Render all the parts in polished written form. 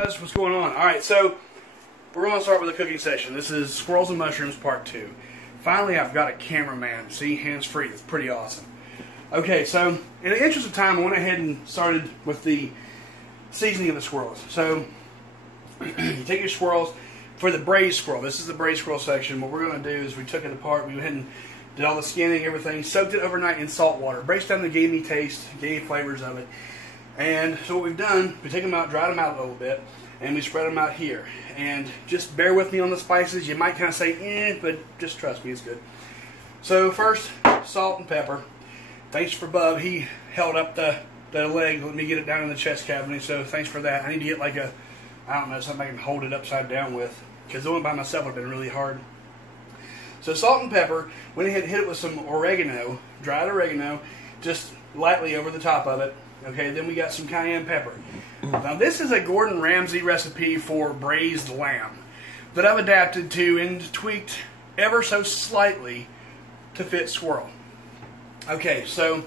That's what's going on. Alright, so we're going to start with a cooking session. This is Squirrels and Mushrooms Part 2. Finally, I've got a cameraman. See, hands-free. It's pretty awesome. Okay, so in the interest of time, I went ahead and started with the seasoning of the squirrels. So you take your squirrels. For the braised squirrel, this is the braised squirrel section. What we're going to do is we took it apart. We went ahead and did all the skinning, everything. Soaked it overnight in salt water. Breaks down the gamey taste, gamey flavors of it. And so what we've done, we take them out, dried them out a little bit, and we spread them out here. And just bear with me on the spices. You might kind of say, but just trust me, it's good. So first, salt and pepper. Thanks for Bub. He held up the leg, let me get it down in the chest cavity, so thanks for that. I need to get like a, I don't know, something I can hold it upside down with, because doing it by myself would have been really hard. So salt and pepper, went ahead and hit it with some oregano, dried oregano, just lightly over the top of it. Okay, then we got some cayenne pepper. Now this is a Gordon Ramsay recipe for braised lamb that I've adapted to and tweaked ever so slightly to fit squirrel. Okay, so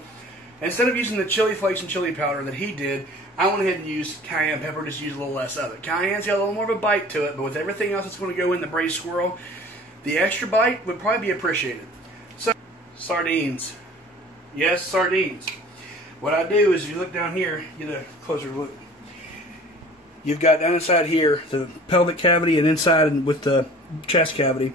instead of using the chili flakes and chili powder that he did, I went ahead and used cayenne pepper, just use a little less of it. Cayenne's got a little more of a bite to it, but with everything else that's going to go in the braised squirrel, the extra bite would probably be appreciated. So, sardines. Yes, sardines. What I do is, if you look down here, get a closer look. You've got down inside here the pelvic cavity and inside and with the chest cavity.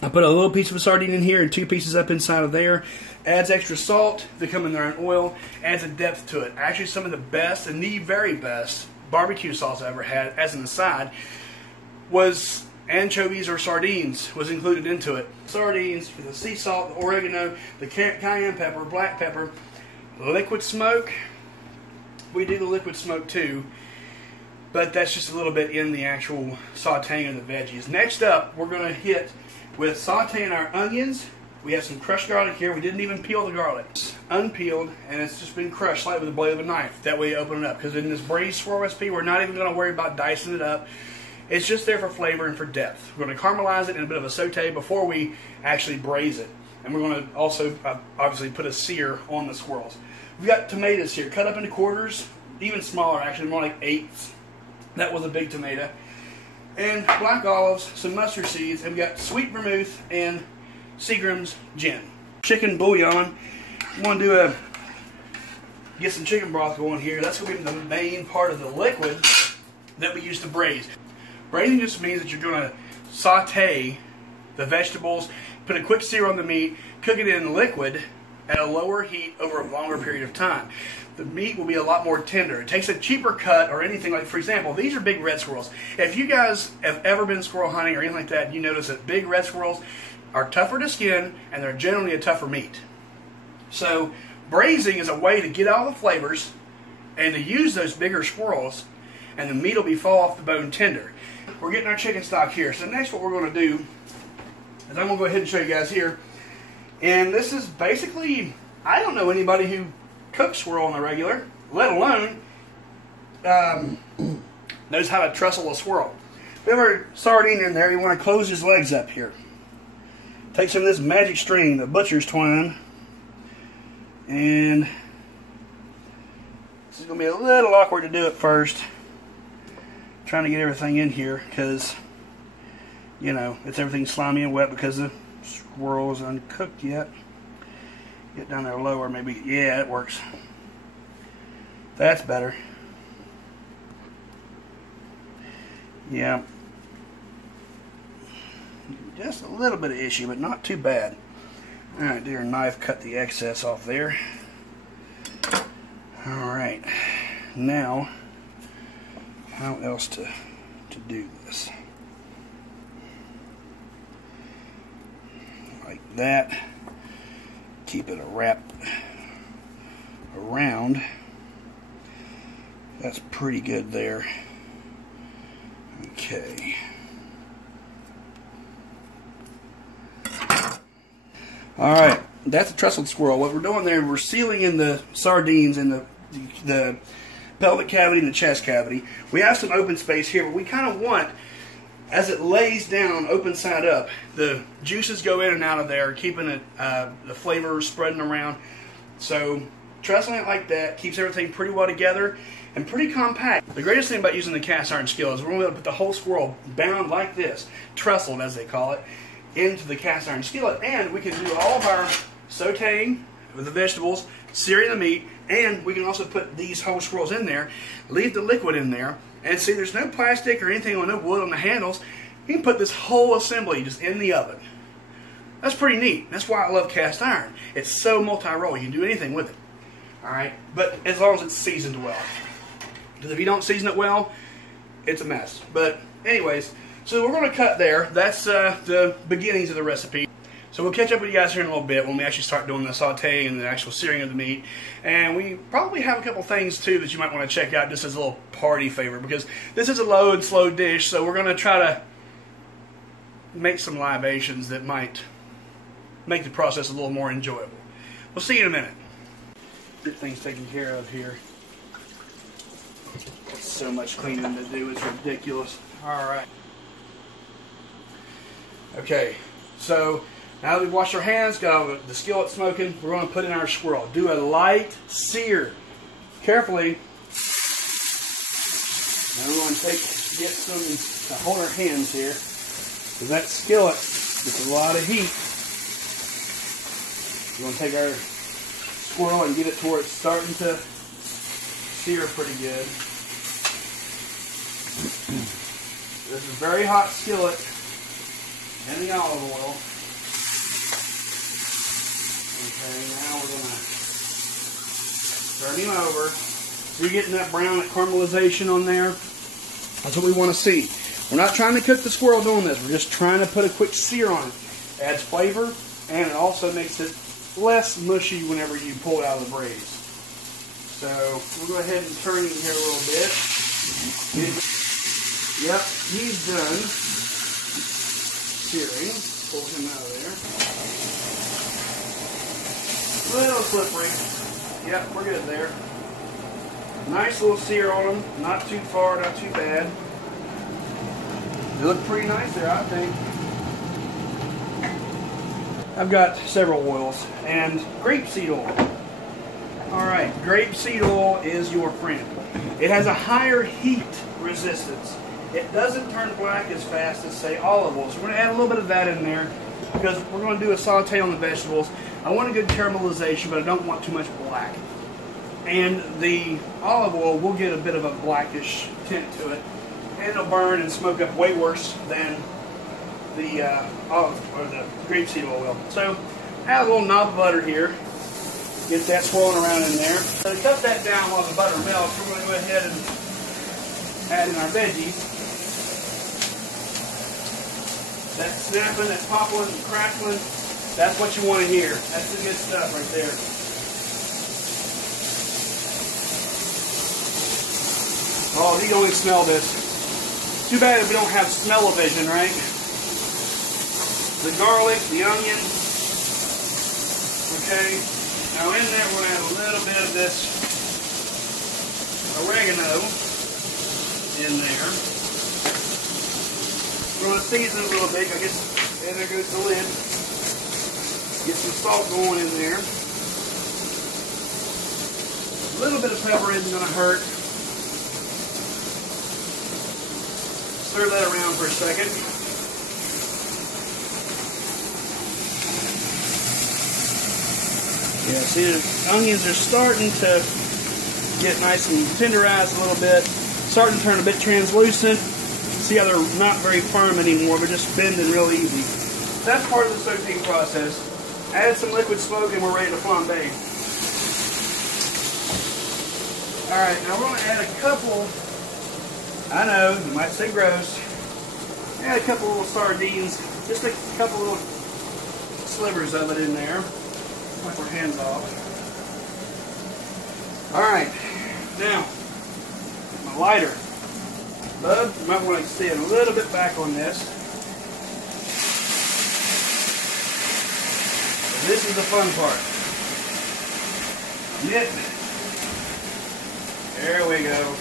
I put a little piece of a sardine in here and 2 pieces up inside of there. Adds extra salt. They come in there in oil. Adds a depth to it. Actually, some of the best and the very best barbecue sauce I ever had, as an aside, was anchovies or sardines was included into it. Sardines, the sea salt, the oregano, the cayenne pepper, black pepper, liquid smoke. We do the liquid smoke too, but that's just a little bit in the actual sauteing of the veggies. Next up, we're going to hit with sauteing our onions. We have some crushed garlic here. We didn't even peel the garlic. It's unpeeled, and it's just been crushed slightly with the blade of a knife. That way you open it up. Because in this braised squirrel recipe, we're not even going to worry about dicing it up. It's just there for flavor and for depth. We're going to caramelize it in a bit of a saute before we actually braise it. And we're going to also, obviously, put a sear on the squirrels. We've got tomatoes here, cut up into quarters, even smaller, actually, more like eighths. That was a big tomato. And black olives, some mustard seeds, and we've got sweet vermouth and Seagram's gin. Chicken bouillon. I'm going to get some chicken broth going here. That's going to be the main part of the liquid that we use to braise. Braising just means that you're going to saute the vegetables, put a quick sear on the meat, cook it in liquid at a lower heat over a longer period of time. The meat will be a lot more tender. It takes a cheaper cut or anything like, for example, these are big red squirrels. If you guys have ever been squirrel hunting or anything like that, you notice that big red squirrels are tougher to skin and they're generally a tougher meat. So braising is a way to get all the flavors and to use those bigger squirrels, and the meat will be fall off the bone tender. We're getting our chicken stock here. So next what we're going to do is I'm going to go ahead and show you guys here. And this is basically, I don't know anybody who cooks squirrel on the regular, let alone knows how to trussel a squirrel. If you have a sardine in there, you want to close his legs up here. Take some of this magic string, the butcher's twine, and this is going to be a little awkward to do at first. Trying to get everything in here because, you know, it's everything slimy and wet because the squirrel is uncooked yet. Get down there lower, maybe. Yeah, it works. That's better. Yeah. Just a little bit of issue, but not too bad. Alright, dear knife, cut the excess off there. Alright. Now, how else to do this? Like that. Keep it wrapped around. That's pretty good there. Okay. Alright, that's a trusseled squirrel. What we're doing there, we're sealing in the sardines in the pelvic cavity and the chest cavity. We have some open space here, but we kind of want, as it lays down open side up, the juices go in and out of there, keeping it, the flavor spreading around. So Trestling it like that keeps everything pretty well together and pretty compact. The greatest thing about using the cast iron skillet is we're going to be able to put the whole squirrel bound like this, trestled as they call it, into the cast iron skillet. And we can do all of our sauteing with the vegetables, searing the meat, and we can also put these whole squirrels in there, leave the liquid in there, and see there's no plastic or anything on no wood on the handles. You can put this whole assembly just in the oven. That's pretty neat. That's why I love cast iron. It's so multi-role. You can do anything with it. Alright, but as long as it's seasoned well. Because if you don't season it well, it's a mess. But anyways, so we're going to cut there. That's the beginnings of the recipe. So we'll catch up with you guys here in a little bit when we actually start doing the sauté and the actual searing of the meat. And we probably have a couple things too that you might want to check out just as a little party favor, because this is a low and slow dish, so we're going to try to make some libations that might make the process a little more enjoyable. We'll see you in a minute. Get things taken care of here. So much cleaning to do, it's ridiculous. Alright. Okay, so now that we've washed our hands, got the skillet smoking, we're going to put in our squirrel. Do a light sear. Carefully. Now we're going to get some to hold our hands here, because that skillet gets a lot of heat. We're going to take our squirrel and get it to where it's starting to sear pretty good. This is a very hot skillet and the olive oil. Okay, now we're going to turn him over. So you're getting that brown, that caramelization on there. That's what we want to see. We're not trying to cook the squirrel doing this. We're just trying to put a quick sear on it. It adds flavor, and it also makes it less mushy whenever you pull it out of the braise. So we'll go ahead and turn him here a little bit. Yep, he's done searing. Pull him out of there. A little slippery. Yep, we're good there. Nice little sear on them. Not too far, not too bad. They look pretty nice there, I think. I've got several oils, and grapeseed oil. Alright, grapeseed oil is your friend. It has a higher heat resistance. It doesn't turn black as fast as, say, olive oil. So we're going to add a little bit of that in there, because we're going to do a saute on the vegetables. I want a good caramelization, but I don't want too much black. And the olive oil will get a bit of a blackish tint to it, and it'll burn and smoke up way worse than the olive or the grapeseed oil will. So add a little knob of butter here. Get that swirling around in there. So to cut that down while the butter melts, we're going to go ahead and add in our veggies. That snapping, that popping, and crackling, that's what you want to hear. That's the good stuff right there. Oh, you can only smell this. Too bad if we don't have smell-o-vision, right? The garlic, the onion. Okay. Now in there we're going to add a little bit of this oregano in there. We're going to season it a little bit. I guess, and there goes the lid. Get some salt going in there. A little bit of pepper isn't going to hurt. Stir that around for a second. Yeah, see, the onions are starting to get nice and tenderized a little bit. Starting to turn a bit translucent. See how they're not very firm anymore, but just bending real easy. That's part of the sauteing process. Add some liquid smoke and we're ready to flambe. Alright, now we're going to add a couple, I know, you might say gross, add a couple little sardines, just a couple little slivers of it in there. Wipe our hands off. Alright, now, my lighter. Bub, you might want to stand a little bit back on this. This is the fun part. Knit. There we go.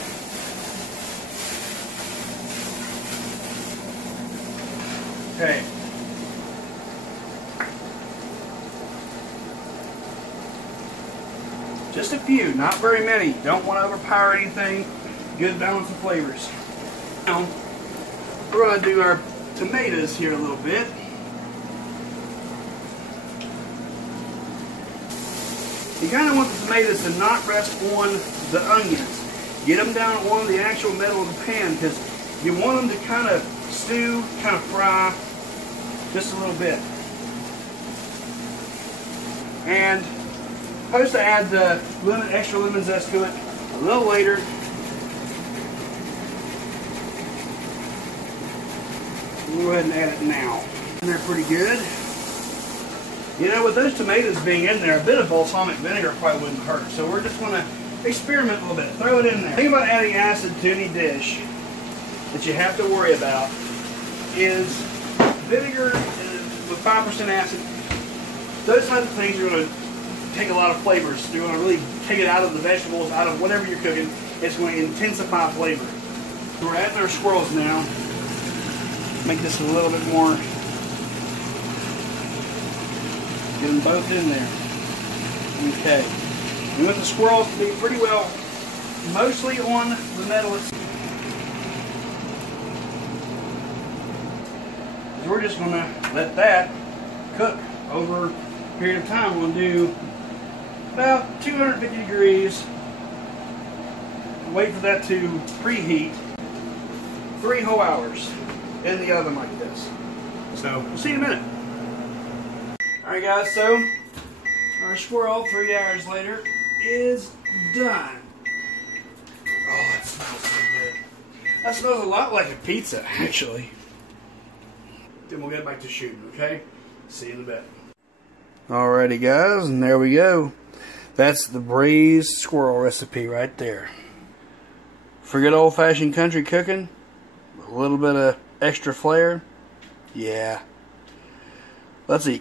Okay. Just a few, not very many. Don't want to overpower anything. Good balance of flavors. Now, we're going to do our tomatoes here a little bit. You kind of want the tomatoes to not rest on the onions. Get them down on the actual metal of the pan because you want them to kind of stew, kind of fry just a little bit. And I'm supposed to add the extra lemon zest to it a little later. We'll go ahead and add it now. And they're pretty good. You know, with those tomatoes being in there, a bit of balsamic vinegar probably wouldn't hurt. So we're just going to experiment a little bit. Throw it in there. The thing about adding acid to any dish that you have to worry about is vinegar with 5% acid. Those types of things are going to take a lot of flavors. They're going to really take it out of the vegetables, out of whatever you're cooking. It's going to intensify flavor. So we're adding our squirrels now. Make this a little bit more. Get them both in there. Okay. We want the squirrels to be pretty well, mostly on the metal itself. So we're just going to let that cook over a period of time. We'll do about 250 degrees. Wait for that to preheat 3 whole hours in the oven like this. So we'll see in a minute. Alright guys, so our squirrel 3 hours later is done. Oh, that smells so good. That smells a lot like a pizza, actually. Then we'll get back to shooting, okay? See you in a bit. Alrighty guys, and there we go. That's the braised squirrel recipe right there. For good old-fashioned country cooking, a little bit of extra flair, yeah. Let's eat.